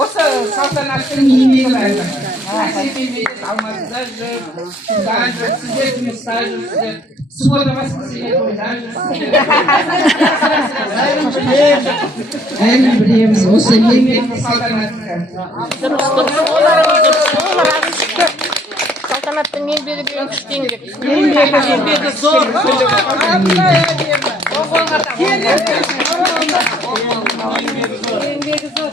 осы салтанаттың еңбегі бәрі. Әсемеме алматыда жүріп, тұрған жүріп, сіздер жұмыста жүрсіздер, суббота воскресенье тойда жүрсіздер. Бәрін білеміз, осы еңбектің салтанатты. Салтанаттың еңбегі деген күшті еңбек. Еңбегі зор. Еңбегі зор.